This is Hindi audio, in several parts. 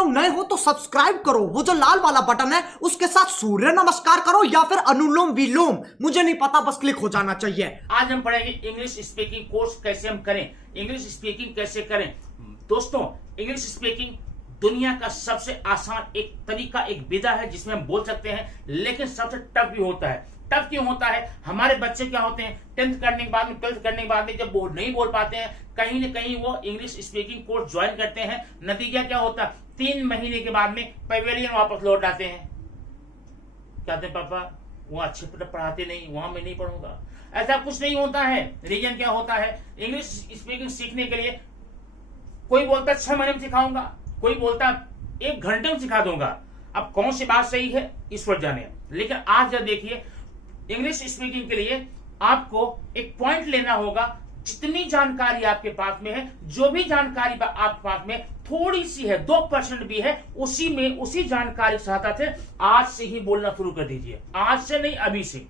लोग नए हो तो सब्सक्राइब करो, वो जो लाल वाला बटन है उसके साथ सूर्य नमस्कार करो या फिर अनुलोम विलोम, मुझे नहीं पता, बस क्लिक हो जाना चाहिए। आज हम पढ़ेंगे इंग्लिश स्पीकिंग कोर्स कैसे हम करें, इंग्लिश स्पीकिंग कैसे करें। दोस्तों, इंग्लिश स्पीकिंग दुनिया का सबसे आसान एक तरीका, एक विधा है जिसमें हम बोल सकते हैं, लेकिन सबसे टफ भी होता है। टफ क्यों होता है? हमारे बच्चे क्या होते हैं, 10th करने के बाद में, 12th करने के बाद में जब नहीं बोल पाते हैं, कहीं न कहीं वो इंग्लिश स्पीकिंग कोर्स ज्वाइन करते हैं। नतीजा क्या होता है, 3 महीने के बाद में पवेलियन वापस लौट आते हैं। कहते हैं पापा वो अच्छे पढ़ाते नहीं, वहां मैं नहीं पढ़ूंगा। ऐसा कुछ नहीं होता है। रीजन क्या होता है, इंग्लिश स्पीकिंग सीखने के लिए कोई बोलता 6 महीने में सिखाऊंगा, कोई बोलता 1 घंटे में सिखा दूंगा। अब कौन सी बात सही है ईश्वर जाने। लेकिन आज जब देखिए, इंग्लिश स्पीकिंग के लिए आपको एक पॉइंट लेना होगा। जितनी जानकारी आपके पास में है, जो भी जानकारी आपके पास में थोड़ी सी है, 2% भी है, उसी जानकारी के साथ आज से ही बोलना शुरू कर दीजिए। आज से नहीं, अभी से।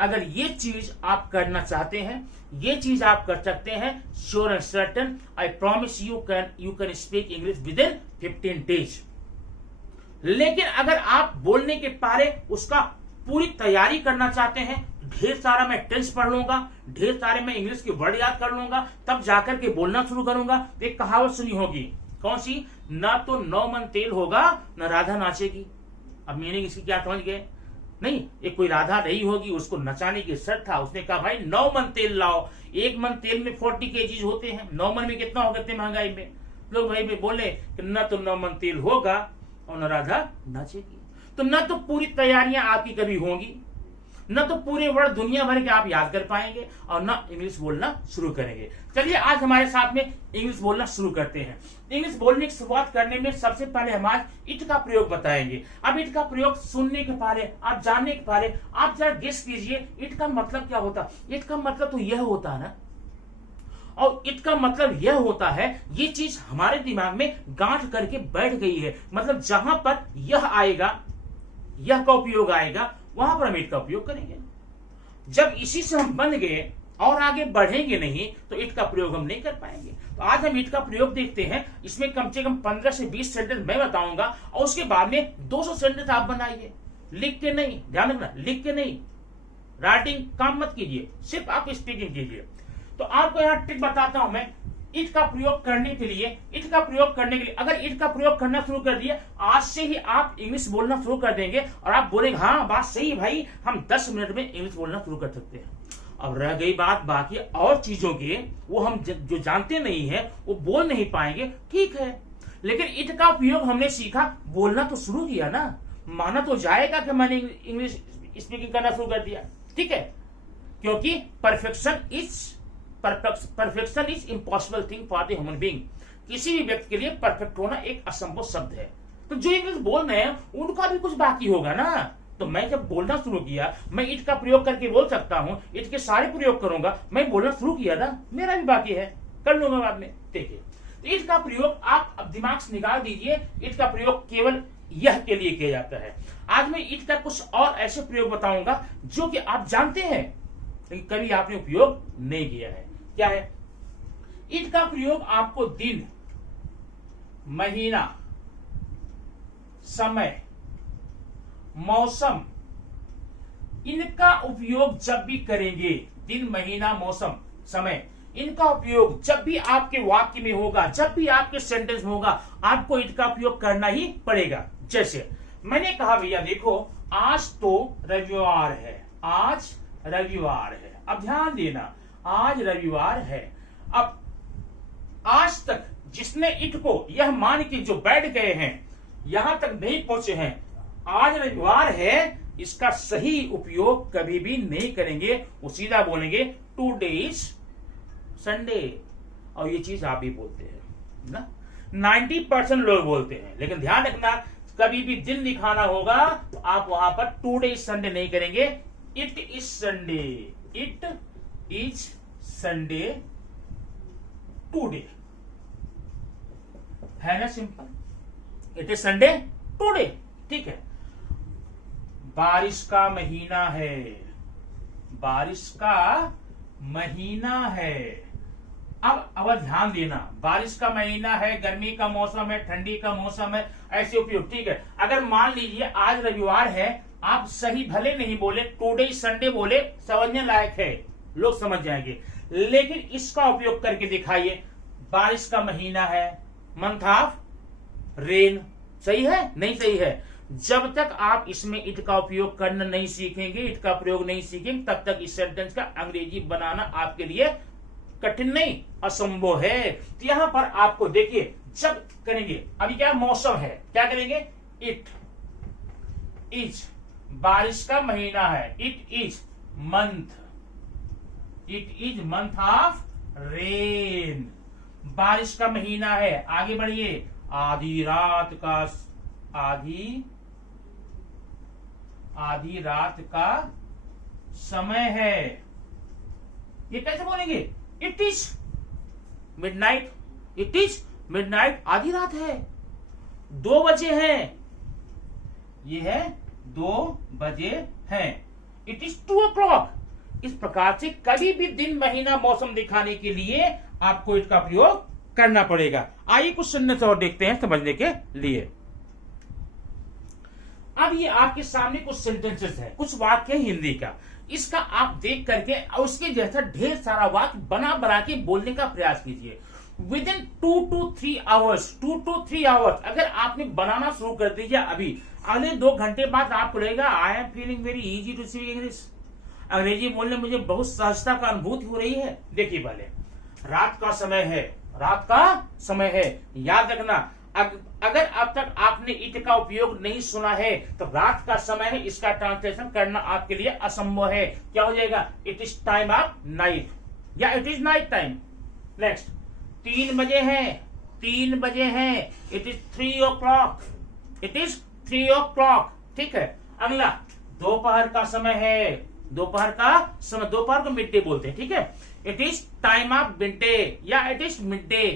अगर ये चीज आप करना चाहते हैं, ये चीज आप कर सकते हैं, sure and certain, I promise you can speak English with in 15 days. लेकिन अगर आप बोलने के पहले उसका पूरी तैयारी करना चाहते हैं, ढेर सारा मैं टेंस पढ़ लूंगा, ढेर सारे मैं इंग्लिश के वर्ड याद कर लूंगा, तब जाकर के बोलना शुरू करूंगा, तो एक कहावत सुनी होगी, कौन सी, ना तो 9 मन तेल होगा ना राधा नाचेगी। अब मीनिंग इसकी क्या समझ गए? नहीं, एक कोई राधा रही होगी, उसको नचाने की शर्त था, उसने कहा भाई 9 मन तेल लाओ। 1 मन तेल में 40 kg होते हैं, 9 मन में कितना होगा इतनी महंगाई में। लोग भाई में बोले कि न तो 9 मन तेल होगा और न राधा नाचेगी। तो न तो पूरी तैयारियां आपकी कभी होंगी, न तो पूरे वर्ड दुनिया भर के आप याद कर पाएंगे, और न इंग्लिश बोलना शुरू करेंगे। चलिए आज हमारे साथ में इंग्लिश बोलना शुरू करते हैं। इंग्लिश बोलने की शुरुआत करने में सबसे पहले हम आज इट का प्रयोग बताएंगे। अब इट का प्रयोग सुनने के पहले, आप जानने के पहले, आप जरा गेस कीजिए इट का मतलब क्या होता। इट का मतलब तो यह होता है ना, और इट का मतलब यह होता है, ये चीज हमारे दिमाग में गांठ करके बैठ गई है। मतलब जहां पर यह आएगा, यह का उपयोग आएगा, वहां पर हम इट का उपयोग करेंगे। जब इसी से हम बन गए और आगे बढ़ेंगे नहीं, तो इट का प्रयोग हम नहीं कर पाएंगे। तो आज हम इट का प्रयोग देखते हैं। इसमें कम से कम 15 से 20 सेंटेंस मैं बताऊंगा, और उसके बाद में 200 सेंटेंस आप बनाइए। लिख के नहीं, ध्यान रखना, लिख के नहीं, राइटिंग काम मत कीजिए, सिर्फ आप स्पीकिंग कीजिए। तो आपको यहाँ ट्रिक बताता हूं मैं। इट का प्रयोग करने के लिए, अगर इट का प्रयोग करना शुरू कर दिया, आज से ही आप इंग्लिश बोलना शुरू कर देंगे, और आप बोलेंगे हाँ बात सही है भाई, हम 10 मिनट में इंग्लिश बोलना शुरू कर सकते हैं। अब रह गई बात बाकी और चीजों की, वो हम जो जानते नहीं है वो बोल नहीं पाएंगे, ठीक है। लेकिन इट का उपयोग हमने सीखा, बोलना तो शुरू किया ना, माना तो जाएगा कि मैंने इंग्लिश स्पीकिंग करना शुरू कर दिया, ठीक है। क्योंकि perfection is impossible thing for the human being. किसी भी व्यक्ति के लिए परफेक्ट होना एक असंभव शब्द है। तो जो इंग्लिश बोल रहे हैं उनका भी कुछ बाकी होगा ना। तो मैं जब बोलना शुरू किया, मैं इट का प्रयोग करके बोल सकता हूं, इट के सारे प्रयोग करूंगा, मैं बोलना शुरू किया ना, मेरा भी बाकी है, कर लूंगा बाद में। देखिए, तो इट का प्रयोग आप अब दिमाग से निकाल दीजिए। इट का प्रयोग केवल यह के लिए किया जाता है। आज मैं इट का कुछ और ऐसे प्रयोग बताऊंगा जो कि आप जानते हैं लेकिन कभी आपने उपयोग नहीं किया है। क्या है? इट का प्रयोग आपको दिन, महीना, समय, मौसम, इनका उपयोग जब भी करेंगे, दिन, महीना, मौसम, समय, इनका उपयोग जब भी आपके वाक्य में होगा, जब भी आपके सेंटेंस में होगा, आपको इट का उपयोग करना ही पड़ेगा। जैसे मैंने कहा भैया देखो, आज तो रविवार है, आज रविवार है। अब ध्यान देना, आज रविवार है। अब आज तक जिसने इट को यह मान के जो बैठ गए हैं, यहां तक नहीं पहुंचे हैं, आज रविवार है, इसका सही उपयोग कभी भी नहीं करेंगे। वो सीधा बोलेंगे टुडे इज संडे। और ये चीज आप भी बोलते हैं ना, 90% लोग बोलते हैं। लेकिन ध्यान रखना, कभी भी दिन दिखाना होगा तो आप वहां पर टुडे इज संडे नहीं करेंगे, it is Sunday, it is Sunday today, है ना simple. It is Sunday today, ठीक है। बारिश का महीना है, बारिश का महीना है, अब ध्यान देना, बारिश का महीना है, गर्मी का मौसम है, ठंडी का मौसम है, ऐसे उपयोग। ठीक है, अगर मान लीजिए आज रविवार है, आप सही भले नहीं बोले, टुडे संडे बोले, समझने लायक है, लोग समझ जाएंगे। लेकिन इसका उपयोग करके दिखाइए, बारिश का महीना है, मंथ ऑफ रेन, सही है नहीं सही है? जब तक आप इसमें इट का उपयोग करना नहीं सीखेंगे, इट का प्रयोग नहीं सीखेंगे, तब तक इस सेंटेंस का अंग्रेजी बनाना आपके लिए कठिन नहीं, असंभव है। तो यहां पर आपको देखिए, जब करेंगे, अभी क्या मौसम है, क्या करेंगे, इट इज, बारिश का महीना है, it is month, it is month of rain, बारिश का महीना है। आगे बढ़िए, आधी रात का समय है, ये कैसे बोलेंगे, it is midnight, it is midnight, आधी रात है, 2 बजे हैं, ये है 2 बजे हैं, इट इज 2 o'clock। इस प्रकार से कभी भी दिन, महीना, मौसम दिखाने के लिए आपको इसका प्रयोग करना पड़ेगा। आइए कुछ सेंटेंस और देखते हैं समझने के लिए। अब ये आपके सामने कुछ सेंटेंसेस है, कुछ वाक्य है हिंदी का, इसका आप देख करके और उसके जैसा ढेर सारा वाक्य बना के बोलने का प्रयास कीजिए। विद इन 2 to 3 आवर्स अगर आपने बनाना शुरू कर दीजिए, अभी अगले 2 घंटे बाद आपको लगेगा I am feeling very easy to speak English, अंग्रेजी बोलने मुझे बहुत सहजता का अनुभूति हो रही है। देखिए पहले, रात का समय है, रात का समय है, याद रखना, अगर अब तक आपने इट का उपयोग नहीं सुना है तो रात का समय है, इसका ट्रांसलेशन करना आपके लिए असंभव है। क्या हो जाएगा, it is time of night या it is night time. Next, 3 बजे हैं, 3 बजे हैं, it is 3 o'clock, it is 3 o'clock। ठीक है, अगला, दोपहर का समय है, दोपहर का समय, दोपहर को मिड डे बोलते हैं। ठीक है, it is time of midday या it is midday,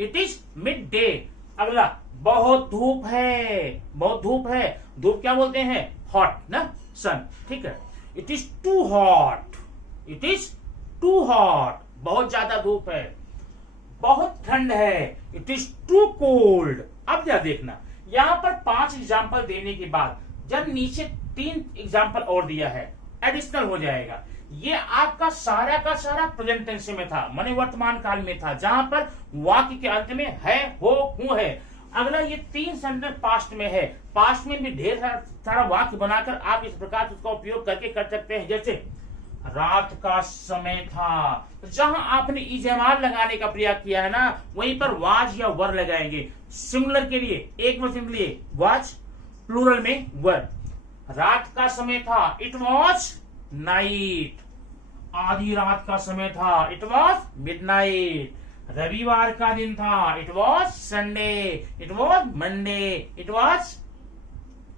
it is midday. अगला, बहुत धूप है, बहुत धूप है, धूप क्या बोलते हैं, हॉट ना, सन। ठीक है, it is too hot, it is too hot, बहुत ज्यादा धूप है, बहुत ठंड है, इट इज टू कोल्ड। अब क्या देखना, यहां पर 5 एग्जाम्पल देने के बाद जब नीचे 3 एग्जाम्पल और दिया है, एडिशनल हो जाएगा। ये आपका सारा का सारा प्रेजेंट टेंस में था, माने वर्तमान काल में था, जहां पर वाक्य के अंत में है, हो, हूं है। अगला ये 3 सेंटेंस पास्ट में है, पास्ट में भी ढेर सारा वाक्य बनाकर आप इस प्रकार उसका उपयोग करके कर सकते हैं। जैसे रात का समय था, तो जहां आपने इजमाल लगाने का प्रयास किया है ना, वहीं पर वाज या वर लगाएंगे। सिंगुलर के लिए, एक वचन के लिए वाज, प्लूरल में वर। रात का समय था, इट वॉज नाइट, आधी रात का समय था, इट वॉज मिडनाइट, रविवार का दिन था, it was Sunday, it was Monday, it was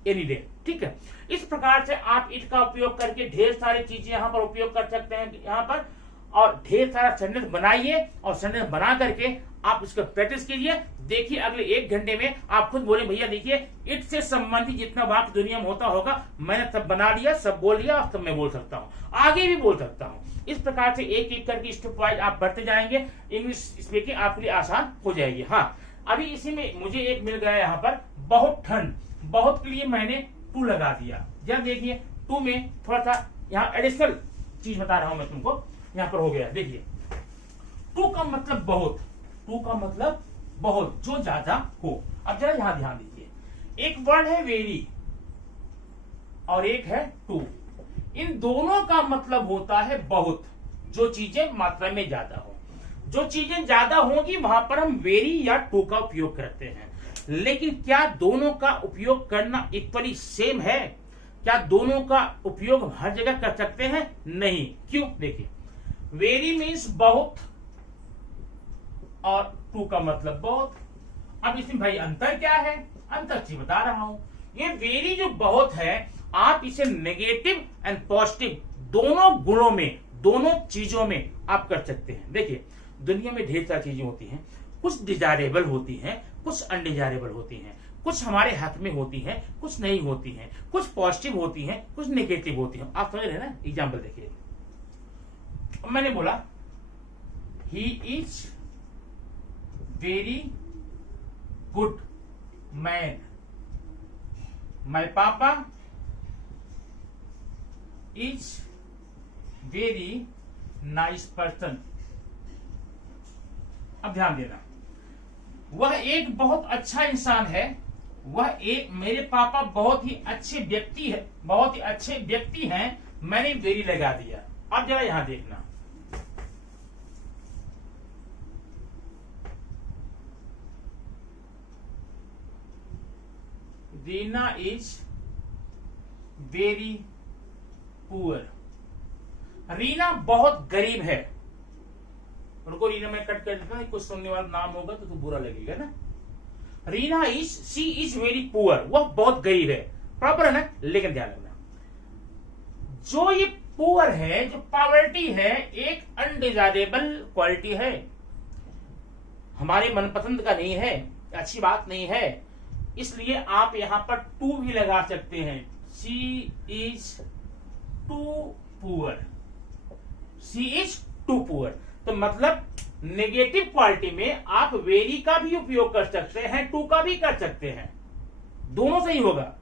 any day. ठीक है, इस प्रकार से आप इट का उपयोग करके ढेर सारी चीजें यहां पर उपयोग कर सकते हैं यहां पर, और ढेर सारा सेंटेंस बनाइए और सेंटेंस बना करके आप इसको प्रैक्टिस कीजिए। देखिए अगले 1 घंटे में आप खुद बोले, भैया देखिए इट से संबंधित जितना वाक्य दुनिया में होता होगा मैंने सब बना लिया, सब बोल लिया, और सब मैं बोल सकता हूँ, आगे भी बोल सकता हूँ। इस प्रकार से एक एक करके स्टेप वाइज आप बढ़ते जाएंगे, इंग्लिश स्पीकिंग आपके लिए आसान हो जाएगी। हाँ, अभी इसी में मुझे एक मिल गया यहाँ पर, बहुत ठंड, बहुत के लिए मैंने टू लगा दिया। जब देखिए टू में थोड़ा सा यहाँ एडिशनल चीज बता रहा हूं मैं तुमको, यहाँ पर हो गया। देखिए टू का मतलब बहुत, टू का मतलब बहुत, जो ज्यादा हो। अब जरा यहां ध्यान दीजिए, एक वर्ड है वेरी और एक है टू, इन दोनों का मतलब होता है बहुत, जो चीजें मात्रा में ज्यादा हो। जो चीजें ज्यादा होंगी वहां पर हम वेरी या टू का उपयोग करते हैं। लेकिन क्या दोनों का उपयोग करना इक्वली सेम है? क्या दोनों का उपयोग हर जगह कर सकते हैं? नहीं। क्यों? देखिए, वेरी मीन्स बहुत और टू का मतलब बहुत। अब इसमें भाई अंतर क्या है? अंतर चीज बता रहा हूं। ये वेरी जो बहुत है, आप इसे नेगेटिव एंड पॉजिटिव दोनों गुणों में, दोनों चीजों में आप कर सकते हैं। देखिए, दुनिया में ढेर सारी चीजें होती हैं, कुछ डिजायरेबल होती हैं, कुछ अनडिजायरेबल होती हैं, कुछ हमारे हाथ में होती हैं, कुछ नहीं होती हैं, कुछ पॉजिटिव होती हैं, कुछ नेगेटिव होती हैं। आप समझ रहे हैं ना? एग्जाम्पल देखिए, मैंने बोला he is very good man, my पापा इज वेरी नाइस पर्सन। अब ध्यान देना, वह एक बहुत अच्छा इंसान है, मेरे पापा बहुत ही अच्छे व्यक्ति है, बहुत ही अच्छे व्यक्ति हैं। मैंने वेरी लगा दिया। अब जरा यहां देखना, Reena is very poor. Reena बहुत गरीब है। उनको रीना में कट कर देता, कुछ सुनने वाला नाम होगा तो बुरा लगेगा ना। Reena she is very poor, वह बहुत गरीब है, प्रॉपर है ना। लेकिन ध्यान रखना, जो ये पुअर है, जो पॉवर्टी है, एक अनडिजायरेबल क्वालिटी है, हमारे मनपसंद का नहीं है, अच्छी बात नहीं है। इसलिए आप यहां पर टू भी लगा सकते हैं। She is too poor, she is too poor. तो मतलब नेगेटिव क्वालिटी में आप वेरी का भी उपयोग कर सकते हैं, टू का भी कर सकते हैं, दोनों सही होगा।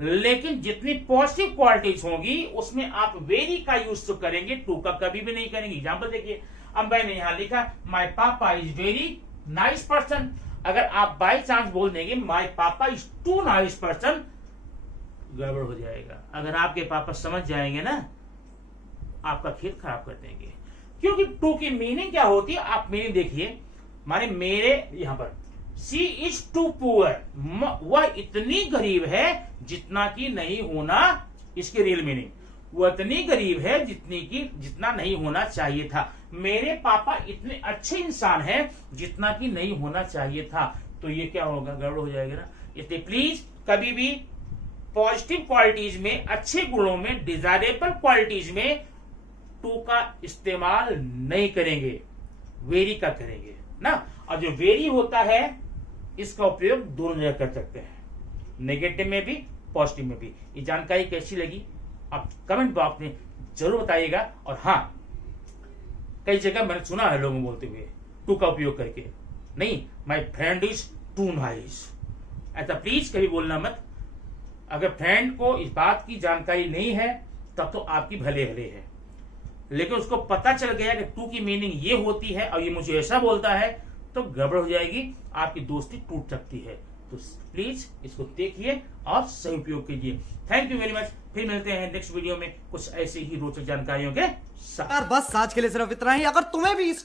लेकिन जितनी पॉजिटिव क्वालिटीज होंगी उसमें आप वेरी का यूज तो करेंगे, टू का कभी भी नहीं करेंगे। एग्जाम्पल देखिए, अब मैंने यहां लिखा माय पापा इज वेरी नाइस पर्सन। अगर आप बाय चांस बोल देंगे माय पापा इज टू नाइस पर्सन, गड़बड़ हो जाएगा। अगर आपके पापा समझ जाएंगे ना, आपका खेल खराब कर देंगे। क्योंकि टू की मीनिंग क्या होती है, आप मीनिंग देखिए। माने मेरे यहां पर शी इज टू पुअर, वह इतनी गरीब है जितना कि नहीं होना, इसकी रियल मीनिंग, वह इतनी गरीब है जितना नहीं होना चाहिए था। मेरे पापा इतने अच्छे इंसान हैं जितना कि नहीं होना चाहिए था। तो ये क्या होगा, गड़बड़ हो जाएगा ना। इसलिए प्लीज कभी भी पॉजिटिव क्वालिटीज में, अच्छे गुणों में, डिजायरेबल क्वालिटीज में टू का इस्तेमाल नहीं करेंगे, वेरी का करेंगे ना। और जो वेरी होता है इसका उपयोग दोनों जगह कर सकते हैं, नेगेटिव में भी, पॉजिटिव में भी। ये जानकारी कैसी लगी आप कमेंट बॉक्स में जरूर बताइएगा। और हाँ, कई जगह मैंने सुना है लोगों बोलते हुए टू का उपयोग करके, नहीं my friend is too nice, ऐसा प्लीज कभी बोलना मत। अगर फ्रेंड को इस बात की जानकारी नहीं है तब तो आपकी भले भले है, लेकिन उसको पता चल गया कि टू की मीनिंग ये होती है और ये मुझे ऐसा बोलता है, तो गड़बड़ हो जाएगी, आपकी दोस्ती टूट सकती है। तो प्लीज इसको देखिए और सही उपयोग कीजिए। Thank you very much. फिर मिलते हैं नेक्स्ट वीडियो में कुछ ऐसे ही रोचक जानकारियों के साथ। यार बस आज के लिए सिर्फ इतना ही। अगर तुम्हें भी इस